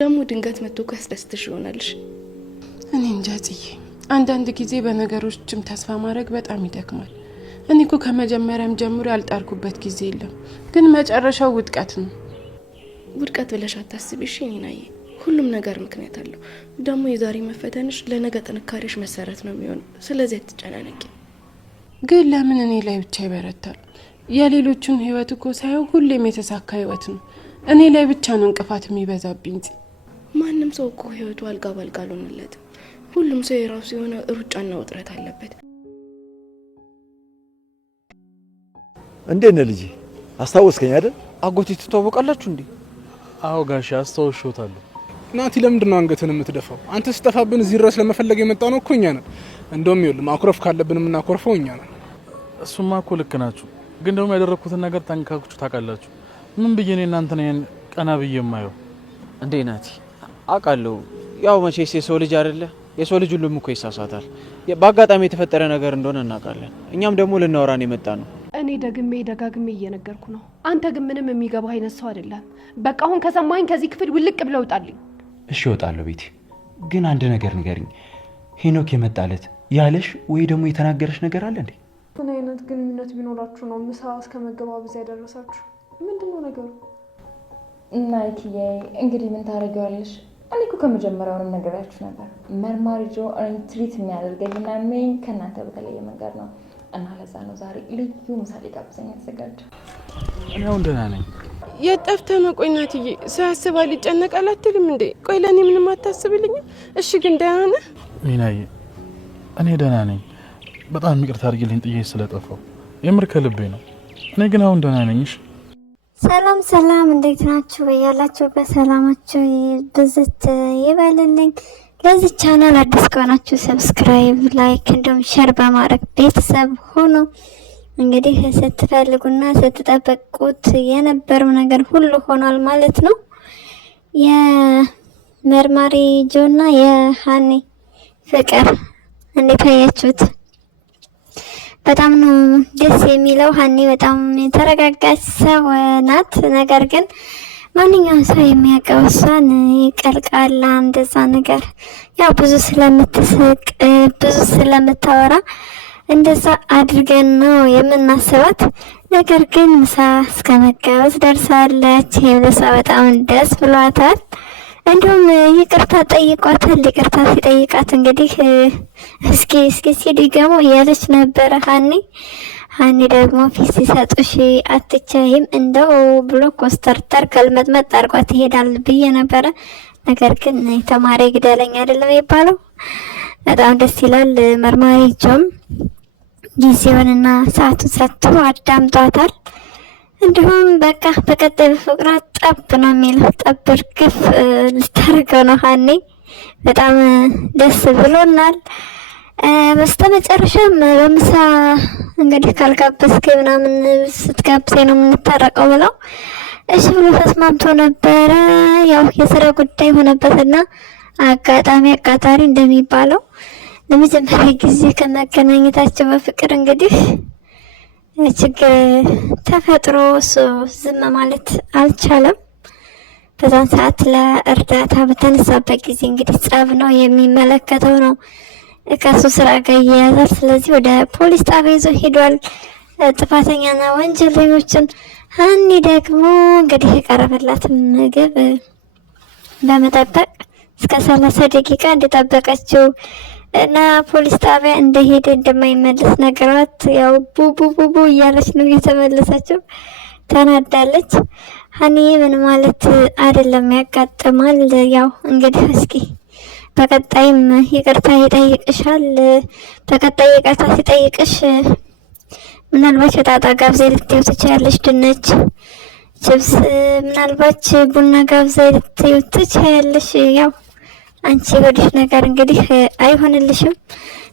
ደግሞ ድንገት መጥቶ ካስደስትሽ ይሆናልሽ። እኔ እንጃ ጽዬ፣ አንዳንድ ጊዜ በነገሮችም ተስፋ ማድረግ በጣም ይደክማል። እኔ እኮ ከመጀመሪያም ጀምሮ ያልጣርኩበት ጊዜ የለም፣ ግን መጨረሻው ውድቀት ነው። ውድቀት ብለሽ አታስቢ እሺ ኒናዬ። ሁሉም ነገር ምክንያት አለው። ደግሞ የዛሬ መፈተንሽ ለነገ ጥንካሬሽ መሰረት ነው የሚሆነው። ስለዚህ አትጨናነቂ። ግን ለምን እኔ ላይ ብቻ ይበረታል? የሌሎቹን ህይወት እኮ ሳይሆን ሁሌም የተሳካ ህይወት ነው። እኔ ላይ ብቻ ነው እንቅፋት የሚበዛብኝ። ማንም ሰው እኮ ህይወቱ አልጋ ባልጋ አልሆነለትም። ሁሉም ሰው የራሱ የሆነ ሩጫና ውጥረት አለበት። እንዴት ነህ ልጄ? አስታወስከኝ አይደል? አጎቴ ትተዋወቃላችሁ እንዴ? አዎ ጋሼ አስታውሾታለሁ። ናቲ ለምንድን ነው አንገትን የምትደፋው? አንተ ስጠፋብን እዚህ ድረስ ለመፈለግ የመጣ ነው እኮ እኛ ነን። እንደውም ይኸውልህ ማኩረፍ ካለብን የምናኮርፈው እኛ ነን። እሱማ እኮ ልክ ናችሁ፣ ግን ደግሞ ያደረኩትን ነገር ጠንቅቃችሁ ታውቃላችሁ። ምን ብዬ ነው እናንተ ነን ቀና ብዬ የማየው? እንዴ ናቲ አውቃለሁ። ያው መቼስ የሰው ልጅ አይደለ? የሰው ልጅ ሁሉም እኮ ይሳሳታል። በአጋጣሚ የተፈጠረ ነገር እንደሆነ እናውቃለን። እኛም ደግሞ ልናወራን የመጣ ነው። እኔ ደጋግሜ እየነገርኩ ነው። አንተ ግን ምንም የሚገባ አይነት ሰው አይደለም። በቃ አሁን ከሰማኝ ከዚህ ክፍል ውልቅ ብለው ውጣልኝ። እሺ እወጣለሁ። ቤቲ ግን አንድ ነገር ንገሪኝ። ሄኖክ የመጣለት ያለሽ ወይ ደግሞ የተናገረሽ ነገር አለ እንዴ? ምን አይነት ግንኙነት ቢኖራችሁ ነው ምሳ እስከ መገባበዝ ያደረሳችሁ? ምንድነው ነገሩ? ናይኪዬ እንግዲህ ምን ታደርጊዋለሽ? እኔ እኮ ከመጀመሪያውንም ነገራችሁ ነበር። መርማሪ ጆ ትሪት የሚያደርገኝና ምን ከእናንተ በተለየ መንገድ ነው እና ለዛ ነው ዛሬ ልዩ ምሳሌ ጋብዘኝ ያዘጋጀው። እኔ አሁን ደህና ነኝ። የጠፍተህ ነው? ቆይ ናትዬ ሳያስብ አልጨነቃል አትልም እንዴ? ቆይ ለእኔ ምንም አታስብልኝም? እሺ ግን ደህና ነህ? ሚናዬ እኔ ደህና ነኝ። በጣም ይቅርታ አድርጊልኝ ጥዬ ስለጠፋው፣ የምር ከልቤ ነው። እኔ ግን አሁን ደህና ነኝ። እሺ ሰላም፣ እንዴት ናችሁ? ያላችሁበት ሰላማችሁ ብዝት ይበልልኝ። ለዚህ ቻናል አዲስ ከሆናችሁ ሰብስክራይብ፣ ላይክ እንዲሁም ሼር በማድረግ ቤተሰብ ሆኖ እንግዲህ ስትፈልጉና ስትጠብቁት የነበረው ነገር ሁሉ ሆኗል ማለት ነው። የመርማሪ ጆና የሃኒ ፍቅር እንዴት አያችሁት? በጣም ነው ደስ የሚለው። ሃኒ በጣም የተረጋጋች ሰው ናት። ነገር ግን ማንኛውም ሰው የሚያውቀው እሷን ቀልቃላ እንደዛ ነገር ያው ብዙ ስለምትስቅ ብዙ ስለምታወራ እንደዛ አድርገን ነው የምናስባት። ነገር ግን ምሳ እስከ መጋበዝ ደርሳለች። ለሷ በጣም ደስ ብሏታል። እንዲሁም ይቅርታ ጠይቋታል። ይቅርታ ሲጠይቃት እንግዲህ እስኪ ድገሞ እያለች ነበረ ሃኒ ደግሞ ፊት ሲሰጡሽ አትቻይም እንደው ብሎ ኮስተርተር ከልመጥመጥ አድርጓት ይሄዳል ብዬ ነበረ። ነገር ግን ተማሪ ግደለኝ አይደለም የሚባለው። በጣም ደስ ይላል። መርማሪ ጆም ጊዜውንና ሰዓቱን ሰጥቶ አዳምጧታል። እንዲሁም በቃ በቀጣይ በፍቅሯ ጠብ ነው የሚለው። ጠብ እርግፍ ልታደርገው ነው ሃኒ። በጣም ደስ ብሎናል። በስተመጨረሻም በምሳ እንግዲህ ካልጋበዝከ ምናምን ስትጋብዘኝ ነው የምንታረቀው ብለው እሺ ብሎ ተስማምቶ ነበረ። ያው የስራ ጉዳይ ሆነበትና አጋጣሚ አቃጣሪ እንደሚባለው ለመጀመሪያ ጊዜ ከመገናኘታቸው በፍቅር እንግዲህ ችግር ተፈጥሮ እሱ ዝም ማለት አልቻለም። በዛን ሰዓት ለእርዳታ በተነሳበት ጊዜ እንግዲህ ጸብ ነው የሚመለከተው ነው ከሱ ስራ ጋር እያያዛል። ስለዚህ ወደ ፖሊስ ጣቢያ ይዞ ሄዷል ጥፋተኛና ወንጀለኞችን። ሃኒ ደግሞ እንግዲህ የቀረበላት ምግብ በመጠበቅ እስከ 30 ደቂቃ እንደጠበቀችው እና ፖሊስ ጣቢያ እንደሄደ እንደማይመለስ ነገሯት። ያው ቡቡቡቡ እያለች ነው የተመለሰችው። ተናዳለች። ሃኒ ምን ማለት አይደለም ያጋጥማል። ያው እንግዲህ እስኪ በቀጣይም ይቅርታ ይጠይቅሻል። በቀጣይ ይቅርታ ሲጠይቅሽ ምናልባት ወጣጣ ጋብዘ ልትይው ትችያለሽ። ድንች ችብስ፣ ምናልባት ቡና ጋብዘ ልትይው ትችያለሽ። ያው አንቺ ሆድሽ ነገር እንግዲህ አይሆንልሽም።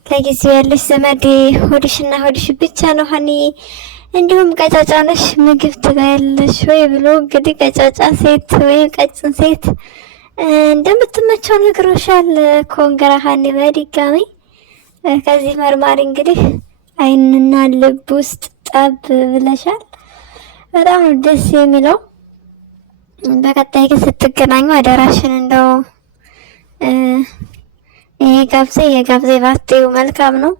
ለጊዜው ያለሽ ዘመድ ሆድሽና ሆድሽ ብቻ ነው ሃኒ። እንዲሁም ቀጫጫ ነሽ ምግብ ትበያለሽ ወይ ብሎ እንግዲህ ቀጫጫ ሴት ወይም ቀጭን ሴት እንደምትመቸው ነግሮሻል። ኮንግራ ሃኒ በድጋሚ ከዚህ መርማሪ እንግዲህ አይንና ልብ ውስጥ ጠብ ብለሻል። በጣም ደስ የሚለው በቀጣይ ግን ስትገናኙ አደራሽን እንደው ይሄ ጋብዜ ባትዩ መልካም ነው።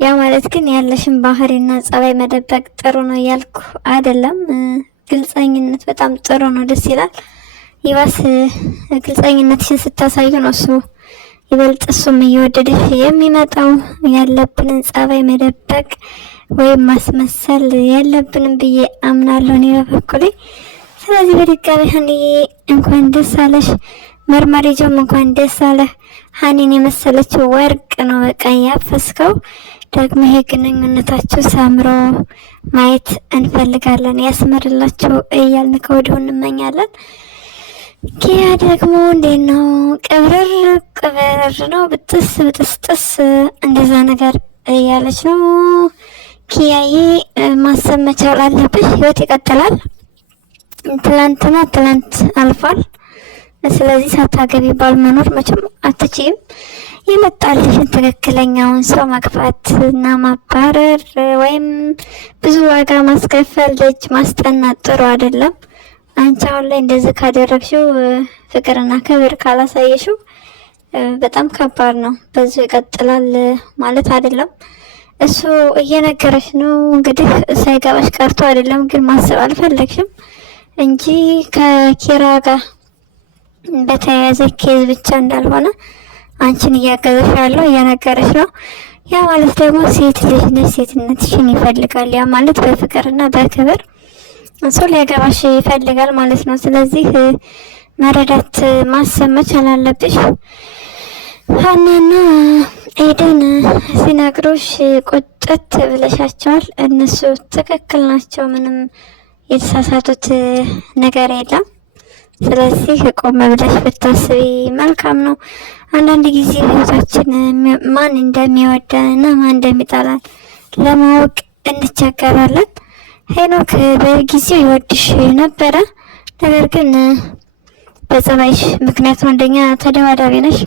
ያ ማለት ግን ያለሽን ባህሪና ጸባይ መደበቅ ጥሩ ነው እያልኩ አይደለም። ግልጸኝነት በጣም ጥሩ ነው፣ ደስ ይላል። ይባስ ግልጸኝነትሽን ስታሳዩ ነው እሱ ይበልጥ እሱም እየወደደሽ የሚመጣው። ያለብንን ጸባይ መደበቅ ወይም ማስመሰል የለብንም ብዬ አምናለሁ እኔ በበኩሌ። ስለዚህ በድጋሚ ሀኒዬ እንኳን ደስ አለሽ፣ መርማሪጆም እንኳን ደስ አለህ። ሀኒን የመሰለችው ወርቅ ነው በቃ ያፈስከው። ደግሞ ይሄ ግንኙነታችሁ ሰምሮ ማየት እንፈልጋለን፣ ያስመርላችሁ እያልን ከወዲሁ እንመኛለን። ኪያ ደግሞ እንዴት ነው? ቅብርር ነው፣ ብጥስ ብጥስጥስ እንደዛ ነገር እያለች ነው። ኪያዬ ማሰብ መቻል አለብሽ፣ ህይወት ይቀጥላል። ትላንት አልፏል። ስለዚህ ሳታገቢ ባል መኖር መቼም አትችይም። የመጣልሽን ትክክለኛውን ሰው መግፋት እና ማባረር ወይም ብዙ ዋጋ ማስከፈል፣ ልጅ ማስጠናት ጥሩ አይደለም። አንቺ አሁን ላይ እንደዚህ ካደረግሽው ፍቅርና ክብር ካላሳየሽው በጣም ከባድ ነው። በዚሁ ይቀጥላል ማለት አይደለም። እሱ እየነገረሽ ነው እንግዲህ ሳይገባሽ ቀርቶ አይደለም፣ ግን ማሰብ አልፈለግሽም እንጂ ከኪራ ጋር በተያያዘ ኬዝ ብቻ እንዳልሆነ አንቺን እያገዘሽ ያለው እየነገረሽ ነው። ያ ማለት ደግሞ ሴት ልጅ ነሽ፣ ሴትነትሽን ይፈልጋል። ያ ማለት በፍቅርና በክብር እሱ ሊያገባሽ ይፈልጋል ማለት ነው። ስለዚህ መረዳት ማሰብ መቻል አለብሽ። ሀናና ኤደን ሲነግሩሽ ቁጥት ብለሻቸዋል። እነሱ ትክክል ናቸው። ምንም የተሳሳቱት ነገር የለም። ስለዚህ ቆም ብለሽ ብታስቢ መልካም ነው። አንዳንድ ጊዜ ህይወታችን ማን እንደሚወደን እና ማን እንደሚጠላን ለማወቅ እንቸገራለን። ሄኖክ በጊዜው ይወድሽ ነበረ፣ ነገር ግን በጸባይሽ ምክንያት አንደኛ ተደባዳቢ ነሽ፣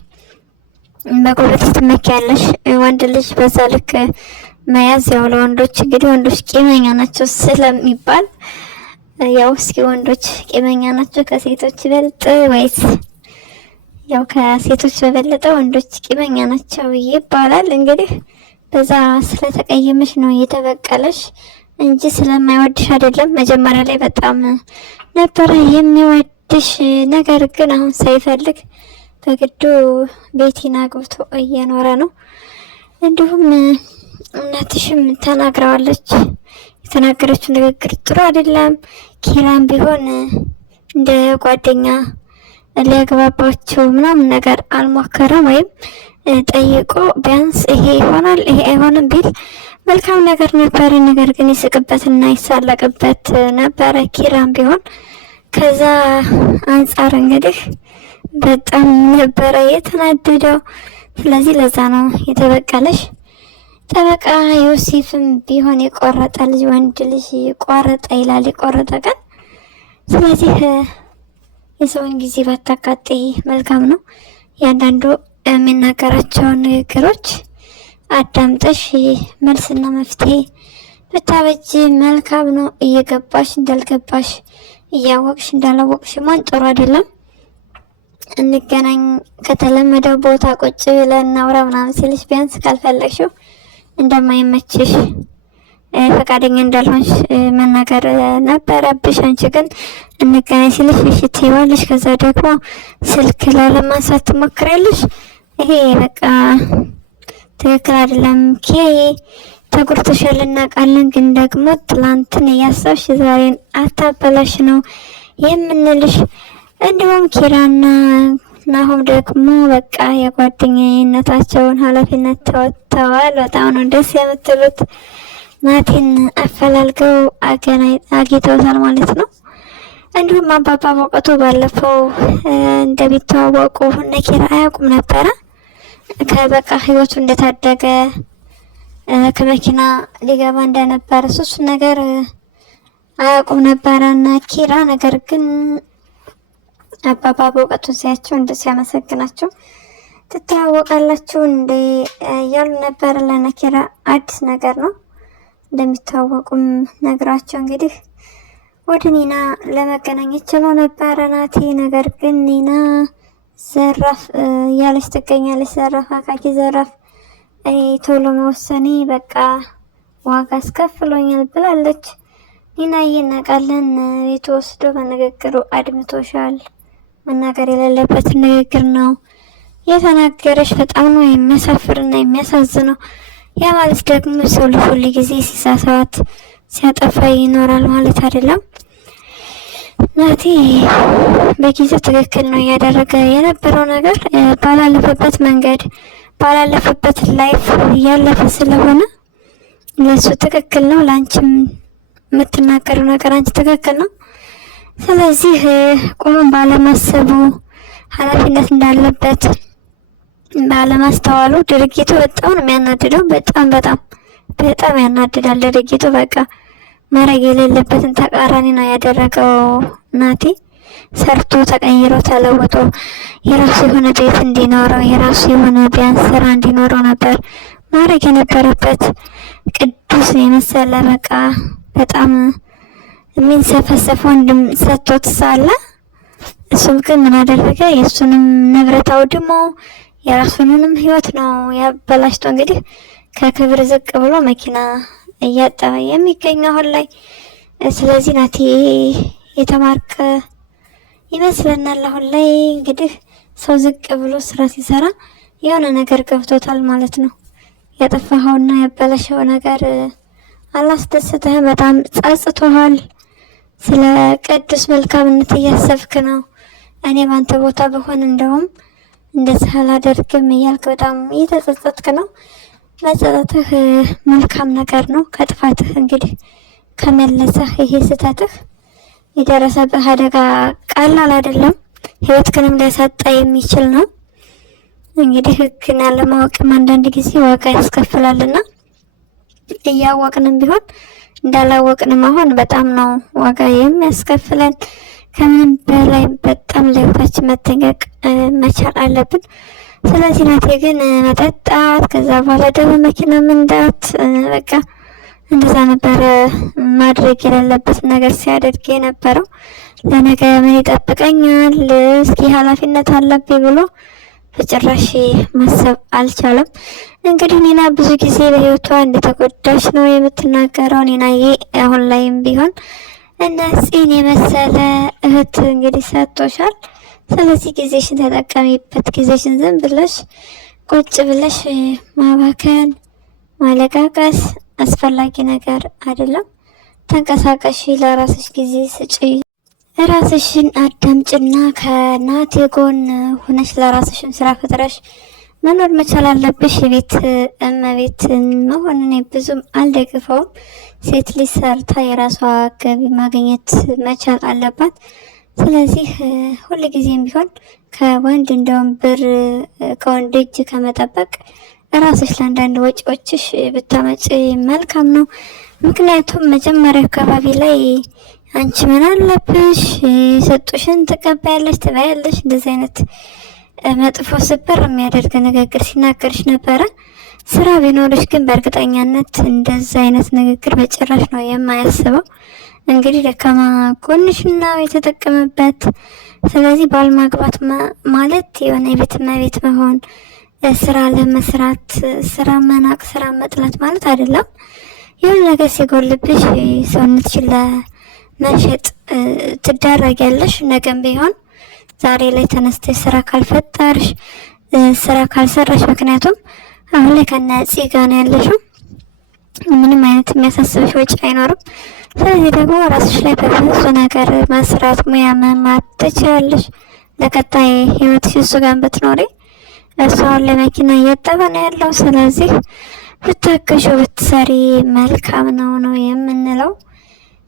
በጉልበት ትመኪያለሽ። ወንድ ልጅ በዛ ልክ መያዝ ያው ለወንዶች እንግዲህ ወንዶች ቂመኛ ናቸው ስለሚባል ያው እስኪ ወንዶች ቂመኛ ናቸው ከሴቶች ይበልጥ ወይስ ያው ከሴቶች በበለጠ ወንዶች ቂመኛ ናቸው ይባላል። እንግዲህ በዛ ስለተቀየመሽ ነው የተበቀለሽ እንጂ ስለማይወድሽ አይደለም። መጀመሪያ ላይ በጣም ነበረ የሚወድሽ፣ ነገር ግን አሁን ሳይፈልግ በግዱ ቤቲን አግብቶ እየኖረ ነው። እንዲሁም እናትሽም ተናግረዋለች። የተናገረችው ንግግር ጥሩ አይደለም። ኪራም ቢሆን እንደ ጓደኛ ሊያግባባቸው ምናምን ነገር አልሞከረም፣ ወይም ጠይቆ ቢያንስ ይሄ ይሆናል ይሄ አይሆንም ቢል መልካም ነገር ነበረ። ነገር ግን ይስቅበትና ይሳለቅበት ነበረ ኪራም ቢሆን። ከዛ አንጻር እንግዲህ በጣም ነበረ የተናደደው። ስለዚህ ለዛ ነው የተበቀለሽ። ጠበቃ ዮሴፍም ቢሆን የቆረጠ ልጅ ወንድ ልጅ ቆረጠ ይላል፣ የቆረጠ ቀን። ስለዚህ የሰውን ጊዜ ባታቃጥይ መልካም ነው። ያንዳንዱ የሚናገራቸውን ንግግሮች አዳምጠሽ መልስና መፍትሄ ብታበጅ መልካም ነው። እየገባሽ እንዳልገባሽ፣ እያወቅሽ እንዳላወቅሽ ማን ጥሩ አይደለም። እንገናኝ ከተለመደው ቦታ ቁጭ ብለን እናውራ ምናምን ሲልሽ ቢያንስ ካልፈለግሽው እንደማይመችሽ ፈቃደኛ እንዳልሆንሽ መናገር ነበረብሽ። አንቺ ግን እንገናኝ ሲልሽ እሺ ትይዋለሽ። ከዛ ደግሞ ስልክ ላለማንሳት ትሞክሪያለሽ። ይሄ በቃ ትክክል አይደለም። ኪያዬ ተጎድተሻል እናውቃለን፣ ግን ደግሞ ትላንትን እያሰብሽ ዛሬን አታበላሽ ነው የምንልሽ። እንዲሁም ኪራና ናሆም ደግሞ በቃ የጓደኝነታቸውን ኃላፊነት ተወጥተዋል። በጣም ነው ደስ የምትሉት። ናቲን አፈላልገው አግኝተውታል ማለት ነው። እንዲሁም አባባ በወቅቱ ባለፈው እንደሚተዋወቁ እነ ኪራ አያውቁም ነበረ። ከበቃ ህይወቱ እንደታደገ ከመኪና ሊገባ እንደነበረ ሶስት ነገር አያውቁም ነበረ እና ኪራ። ነገር ግን አባባ በወቅቱ ሲያቸው ሲያመሰግናቸው ትተዋወቃላችሁ እንደ እያሉ ነበር። ለነኪራ አዲስ ነገር ነው እንደሚተዋወቁም ነግራቸው እንግዲህ ወደ ኒና ለመገናኘት ችሎ ነበረ ናቲ። ነገር ግን ኒና ዘራፍ ያለች ትገኛለች። ዘራፍ አካኪ ዘራፍ፣ እኔ ቶሎ መወሰኔ በቃ ዋጋ አስከፍሎኛል ብላለች። ኒና እናውቃለን። ቤቱ ወስዶ በንግግሩ አድምቶሻል። መናገር የሌለበት ንግግር ነው የተናገረች። በጣም ነው የሚያሳፍርና የሚያሳዝነው። ያ ማለት ደግሞ ሰው ልጅ ሁሉ ጊዜ ሲሳሳት ሲያጠፋ ይኖራል ማለት አይደለም። ናቲ በጊዜው ትክክል ነው እያደረገ የነበረው ነገር። ባላለፈበት መንገድ ባላለፈበት ላይፍ እያለፈ ስለሆነ ለሱ ትክክል ነው። ለአንቺም የምትናገረው ነገር አንቺ ትክክል ነው። ስለዚህ ቁሙን ባለማሰቡ ኃላፊነት እንዳለበት ባለማስተዋሉ ድርጊቱ በጣም ነው የሚያናድደው። በጣም ያናድዳል ድርጊቱ። በቃ ማድረግ የሌለበትን ተቃራኒ ነው ያደረገው ናቲ። ሰርቶ ተቀይሮ ተለውጦ የራሱ የሆነ ቤት እንዲኖረው የራሱ የሆነ ቢያንስ ስራ እንዲኖረው ነበር ማድረግ የነበረበት። ቅዱስ የመሰለ በቃ በጣም የሚንሰፈሰፍ ወንድም ሰጥቶት ሳለ እሱም ግን ምን አደረገ? የእሱንም ንብረት አውድሞ የራሱንም ህይወት ነው ያበላሽቶ እንግዲህ ከክብር ዝቅ ብሎ መኪና እያጠበ የሚገኘው አሁን ላይ። ስለዚህ ናቲ የተማርከ ይመስለናል። አሁን ላይ እንግዲህ ሰው ዝቅ ብሎ ስራ ሲሰራ የሆነ ነገር ገብቶታል ማለት ነው። ያጠፋኸውና ያበላሸው ነገር አላስደሰተህም፣ በጣም ጸጽቶሃል። ስለ ቅዱስ መልካምነት እያሰብክ ነው። እኔ ባንተ ቦታ ብሆን እንደውም እንደዚህ አላደርግም እያልክ በጣም እየተጸጸትክ ነው። መጸጸትህ መልካም ነገር ነው። ከጥፋትህ እንግዲህ ከመለሰህ ይሄ ስህተትህ የደረሰብህ አደጋ ቀላል አይደለም፣ ህይወትህንም ሊያሳጣ የሚችል ነው። እንግዲህ ህግን ያለማወቅም አንዳንድ ጊዜ ዋጋ ያስከፍላልና እያወቅንም ቢሆን እንዳላወቅንም አሁን በጣም ነው ዋጋ የሚያስከፍለን። ከምንም በላይ በጣም ለህይወታችን መጠንቀቅ መቻል አለብን። ስለዚህ ናቲ ግን መጠጣት፣ ከዛ በኋላ ደግሞ መኪና መንዳት፣ በቃ እንደዛ ነበረ ማድረግ የሌለበት ነገር ሲያደርግ የነበረው። ለነገ ምን ይጠብቀኛል፣ እስኪ ኃላፊነት አለብኝ ብሎ በጭራሽ ማሰብ አልቻለም። እንግዲህ ኒና ብዙ ጊዜ በህይወቷ እንደተጎዳች ነው የምትናገረው። ኒናዬ አሁን ላይም ቢሆን እነዚህን የመሰለ እህት እንግዲህ ሰጥቶሻል። ስለዚህ ጊዜሽን ተጠቀሚበት። ጊዜሽን ዝም ብለሽ ቁጭ ብለሽ ማባከን ማለቃቀስ አስፈላጊ ነገር አይደለም። ተንቀሳቀሽ፣ ለራስሽ ጊዜ ስጪ፣ ራስሽን አዳምጭና ከናቲ ጎን ሆነሽ ለራስሽን ስራ ፈጥረሽ መኖር መቻል አለብሽ። የቤት እመቤት መሆን እኔ ብዙም አልደግፈውም። ሴት ልጅ ሰርታ የራሷ ገቢ ማግኘት መቻል አለባት። ስለዚህ ሁል ጊዜም ቢሆን ከወንድ እንደውም ብር ከወንድ እጅ ከመጠበቅ ራስሽ ለአንዳንድ ወጪዎችሽ ብታመጪ መልካም ነው። ምክንያቱም መጀመሪያ አካባቢ ላይ አንቺ ምን አለብሽ ሰጡሽን ትቀበያለሽ፣ ትበያለሽ። እንደዚህ አይነት መጥፎ ስብር የሚያደርግ ንግግር ሲናገርሽ ነበረ። ስራ ቢኖርሽ ግን በእርግጠኛነት እንደዛ አይነት ንግግር በጭራሽ ነው የማያስበው። እንግዲህ ደካማ ጎንሽና የተጠቀመበት። ስለዚህ ባል ማግባት ማለት የሆነ የቤት እመቤት መሆን፣ ስራ ለመስራት፣ ስራ መናቅ፣ ስራ መጥላት ማለት አይደለም። የሆነ ነገር ሲጎልብሽ ሰውነትሽን ለመሸጥ ትዳረጊያለሽ። ነገም ቢሆን ዛሬ ላይ ተነስተሽ ስራ ካልፈጠርሽ፣ ስራ ካልሰራሽ፣ ምክንያቱም አሁን ላይ ከነፂ ጋር ነው ያለሽው፣ ምንም አይነት የሚያሳስብሽ ወጪ አይኖርም። ስለዚህ ደግሞ ራስሽ ላይ በብዙ ነገር መስራት፣ ሙያ መማር ትችያለሽ። ለቀጣይ ህይወትሽ እሱ ጋር ብትኖሪ፣ እሱ አሁን ላይ መኪና እያጠበ ነው ያለው። ስለዚህ ብታገሹ ብትሰሪ መልካም ነው የምንለው።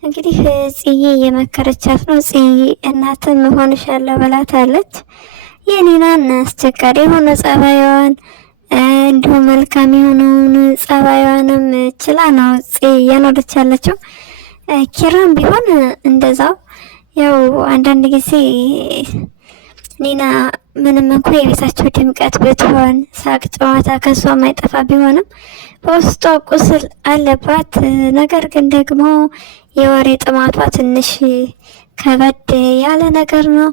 እንግዲህ ጽዬ እየመከረቻት ነው። ጽዬ እናትን መሆንሽ ያለው በላታለች። የኒናን አስቸጋሪ የሆነ ጸባይዋን እንዲሁም መልካም የሆነውን ጸባይዋንም ችላ ነው ጽዬ እየኖረች ያለችው። ኪራም ቢሆን እንደዛው። ያው አንዳንድ ጊዜ ኒና ምንም እንኳ የቤታቸው ድምቀት ብትሆን ሳቅ ጨዋታ ከሷ ማይጠፋ ቢሆንም በውስጧ ቁስል አለባት። ነገር ግን ደግሞ የወሬ ጥማቷ ትንሽ ከበድ ያለ ነገር ነው።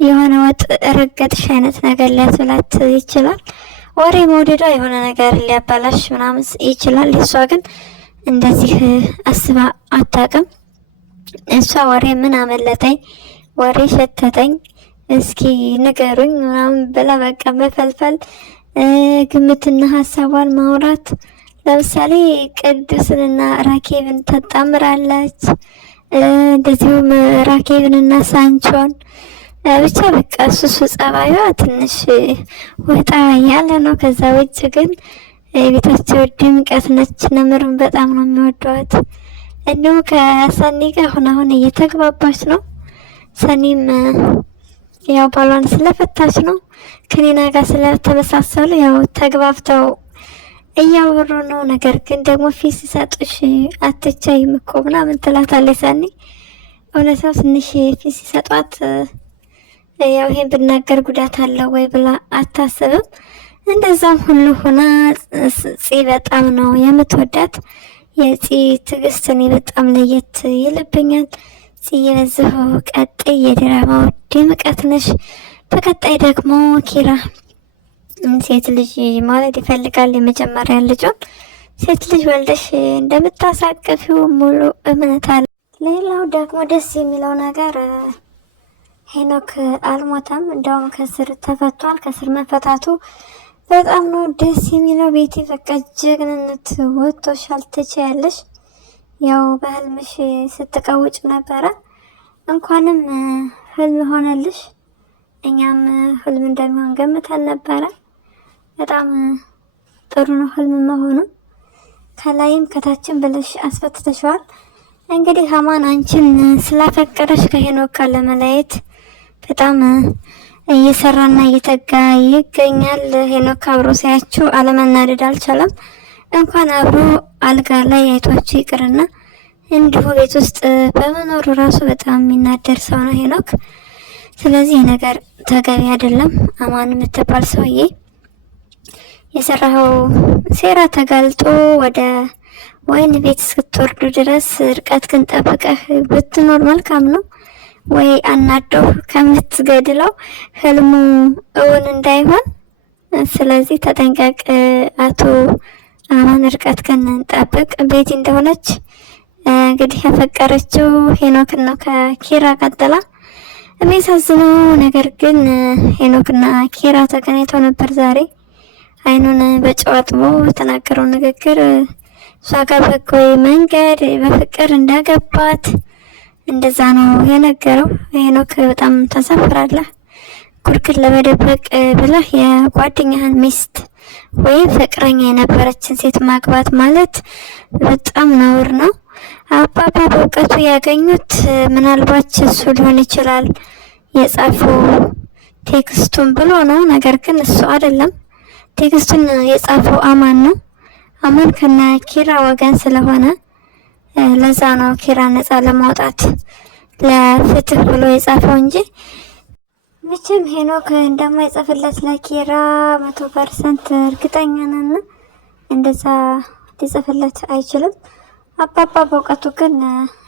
የሆነ ወጥ ረገጥሽ አይነት ነገር ሊያስብላት ይችላል። ወሬ መውደዷ የሆነ ነገር ሊያባላሽ ምናምን ይችላል። እሷ ግን እንደዚህ አስባ አታውቅም። እሷ ወሬ ምን አመለጠኝ፣ ወሬ ሸተተኝ፣ እስኪ ንገሩኝ ምናምን ብላ በቃ መፈልፈል፣ ግምትና ሀሳቧን ማውራት። ለምሳሌ ቅዱስንና ራኬብን ታጣምራለች። እንደዚሁም ራኬብንና ሳንቾን ብቻ በቃ እሱሱ ጸባዩ ትንሽ ወጣ ያለ ነው። ከዛ ውጭ ግን የቤታቸው ድምቀት ነች። ነምርን በጣም ነው የሚወዷት። እንዲሁም ከሰኒ ጋር አሁን እየተግባባች ነው። ሰኒም ያው ባሏን ስለፈታች ነው። ከኒና ጋር ስለተመሳሰሉ ያው ተግባብተው እያወሩ ነው። ነገር ግን ደግሞ ፊት ሲሰጡሽ አትቻይም እኮ ምናምን ትላታለች ሰኒ። እውነት ነው ትንሽ ፊት ሲሰጧት ያው ይሄን ብናገር ጉዳት አለው ወይ ብላ አታስብም። እንደዛም ሁሉ ሆና ፂ በጣም ነው የምትወዳት። የፂ ትዕግስት እኔ በጣም ለየት ይልብኛል። ፂ የበዛው ቀጣይ የድራማው ድምቀት ነሽ። በቀጣይ ደግሞ ኪራ ሴት ልጅ ማለት ይፈልጋል። የመጀመሪያ ልጁን ሴት ልጅ ወልደሽ እንደምታሳቅፊው ሙሉ እምነት አለ። ሌላው ደግሞ ደስ የሚለው ነገር ሄኖክ አልሞተም፣ እንደውም ከስር ተፈቷል። ከስር መፈታቱ በጣም ነው ደስ የሚለው። ቤቲ በቃ ጀግንነት ወጥቶሻል፣ ትችያለሽ። ያው በህልምሽ ስትቀውጭ ነበረ፣ እንኳንም ህልም ሆነልሽ። እኛም ህልም እንደሚሆን ገምተን ነበረ። በጣም ጥሩ ነው ህልም መሆኑ። ከላይም ከታችን ብለሽ አስፈትተሽዋል። እንግዲህ ሀማን አንቺን ስላፈቀረሽ ከሄኖክ ጋር ለመለየት በጣም እየሰራና እየተጋ ይገኛል። ሄኖክ አብሮ ሲያችሁ አለመናደድ አልቻለም። እንኳን አብሮ አልጋ ላይ አይቷችሁ ይቅርና እንዲሁ ቤት ውስጥ በመኖሩ ራሱ በጣም የሚናደር ሰው ነው ሄኖክ። ስለዚህ ነገር ተገቢ አይደለም። አማን የምትባል ሰውዬ የሰራኸው ሴራ ተጋልጦ ወደ ወይን ቤት እስክትወርዱ ድረስ ርቀት ግን ጠብቀህ ብትኖር መልካም ነው። ወይ አናደው ከምትገድለው ህልሙ እውን እንዳይሆን። ስለዚህ ተጠንቀቅ አቶ አማን፣ ርቀት ግን ጠብቅ። ቤቲ እንደሆነች እንግዲህ ያፈቀረችው ሄኖክን ነው ከኪራ ቀጥላ። የሚያሳዝነው ነገር ግን ሄኖክና ኪራ ተገናኝተው ነበር ዛሬ። አይኑን በጨው አጥቦ የተናገረው ንግግር እሷ ጋር በጎይ መንገድ በፍቅር እንዳገባት እንደዛ ነው የነገረው። ሄኖክ በጣም ተሰፍራለህ። ኩርክር ለመደበቅ ብለህ የጓደኛህን ሚስት ወይም ፍቅረኛ የነበረችን ሴት ማግባት ማለት በጣም ነውር ነው። አባባ በእውቀቱ ያገኙት ምናልባት እሱ ሊሆን ይችላል የጻፈው ቴክስቱን ብሎ ነው። ነገር ግን እሱ አይደለም። ቴክስቱን የጻፈው አማን ነው። አማን ከነ ኪራ ወገን ስለሆነ ለዛ ነው ኪራ ነፃ ለማውጣት ለፍትህ ብሎ የጻፈው እንጂ መቼም ሄኖክ እንደማይጽፍለት ለኪራ 100% እርግጠኛ ነን። እንደዛ ሊጽፍለት አይችልም። አባባ በእውቀቱ ግን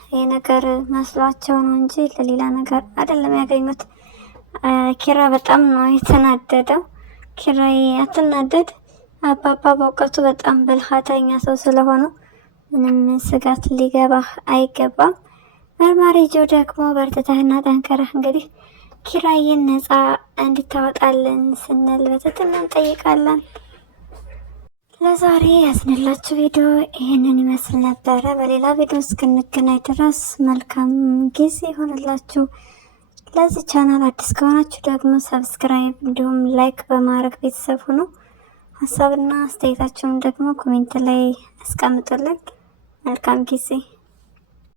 ይሄ ነገር መስሏቸው ነው እንጂ ለሌላ ነገር አይደለም ያገኙት። ኪራ በጣም ነው የተናደደው። ኪራይ አትናደድ። አባባ በእውቀቱ በጣም ብልሃተኛ ሰው ስለሆኑ ምንም ስጋት ሊገባህ አይገባም። መርማሪ ጆ ደግሞ በርትተህና ጠንከረህ እንግዲህ ኪራይን ነፃ እንድታወጣልን ስንል በትህትና እንጠይቃለን። ለዛሬ ያስነላችሁ ቪዲዮ ይህንን ይመስል ነበረ። በሌላ ቪዲዮ እስክንገናኝ ድረስ መልካም ጊዜ ይሆንላችሁ። ለዚህ ቻናል አዲስ ከሆናችሁ ደግሞ ሰብስክራይብ እንዲሁም ላይክ በማድረግ ቤተሰብ ሁኑ። ሀሳብና አስተያየታችሁን ደግሞ ኮሜንት ላይ አስቀምጡልን። መልካም ጊዜ